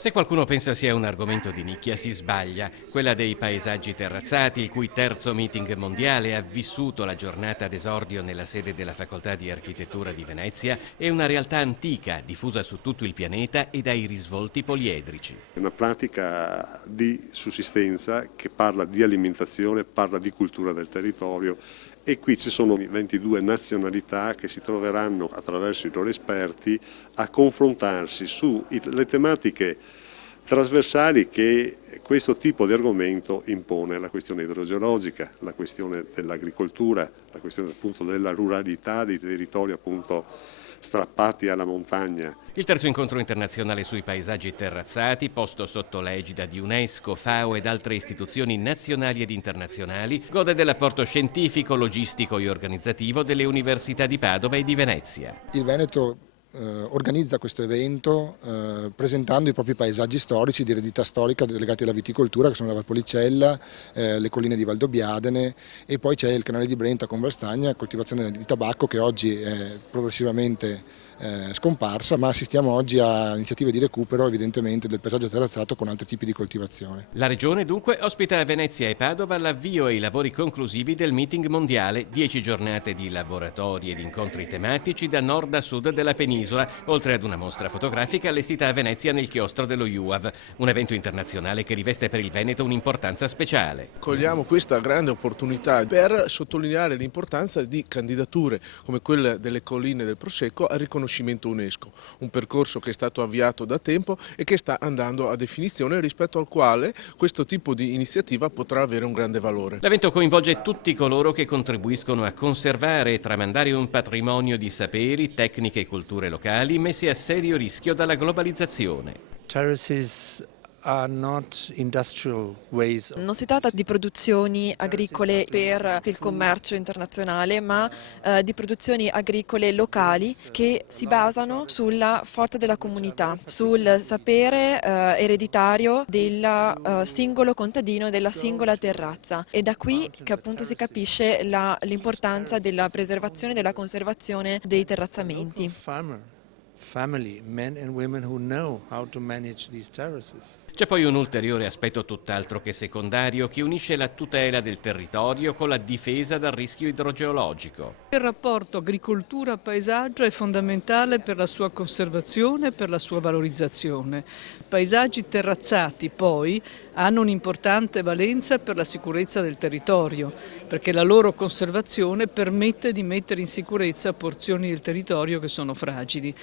Se qualcuno pensa sia un argomento di nicchia si sbaglia. Quella dei paesaggi terrazzati, il cui terzo meeting mondiale ha vissuto la giornata d'esordio nella sede della Facoltà di Architettura di Venezia, è una realtà antica, diffusa su tutto il pianeta e dai risvolti poliedrici. È una pratica di sussistenza che parla di alimentazione, parla di cultura del territorio e qui ci sono 22 nazionalità che si troveranno attraverso i loro esperti a confrontarsi sulle tematiche trasversali che questo tipo di argomento impone: la questione idrogeologica, la questione dell'agricoltura, la questione appunto della ruralità dei territori appunto strappati alla montagna. Il terzo incontro internazionale sui paesaggi terrazzati, posto sotto l'egida di UNESCO, FAO ed altre istituzioni nazionali ed internazionali, gode dell'apporto scientifico, logistico e organizzativo delle università di Padova e di Venezia. Il Veneto organizza questo evento presentando i propri paesaggi storici di eredità storica legati alla viticoltura, che sono la Valpolicella, le colline di Valdobbiadene, e poi c'è il canale di Brenta con Valstagna, coltivazione di tabacco che oggi è progressivamente scomparsa, ma assistiamo oggi a iniziative di recupero evidentemente del paesaggio terrazzato con altri tipi di coltivazione. La regione dunque ospita a Venezia e Padova l'avvio e i lavori conclusivi del meeting mondiale, 10 giornate di laboratori ed incontri tematici da nord a sud della penisola, oltre ad una mostra fotografica allestita a Venezia nel chiostro dello UAV, un evento internazionale che riveste per il Veneto un'importanza speciale. Cogliamo questa grande opportunità per sottolineare l'importanza di candidature come quella delle colline del Prosecco al riconoscimento UNESCO, un percorso che è stato avviato da tempo e che sta andando a definizione, rispetto al quale questo tipo di iniziativa potrà avere un grande valore. L'evento coinvolge tutti coloro che contribuiscono a conservare e tramandare un patrimonio di saperi, tecniche e culture locali messi a serio rischio dalla globalizzazione. Terraces are not industrial ways. Non si tratta di produzioni agricole per il commercio internazionale, ma di produzioni agricole locali che si basano sulla forza della comunità, sul sapere ereditario del singolo contadino, della singola terrazza. E da qui che appunto si capisce l'importanza della preservazione e della conservazione dei terrazzamenti. Family, men and women who know how to manage these terraces. C'è poi un ulteriore aspetto tutt'altro che secondario che unisce la tutela del territorio con la difesa dal rischio idrogeologico. Il rapporto agricoltura-paesaggio è fondamentale per la sua conservazione e per la sua valorizzazione. I paesaggi terrazzati poi hanno un'importante valenza per la sicurezza del territorio, perché la loro conservazione permette di mettere in sicurezza porzioni del territorio che sono fragili.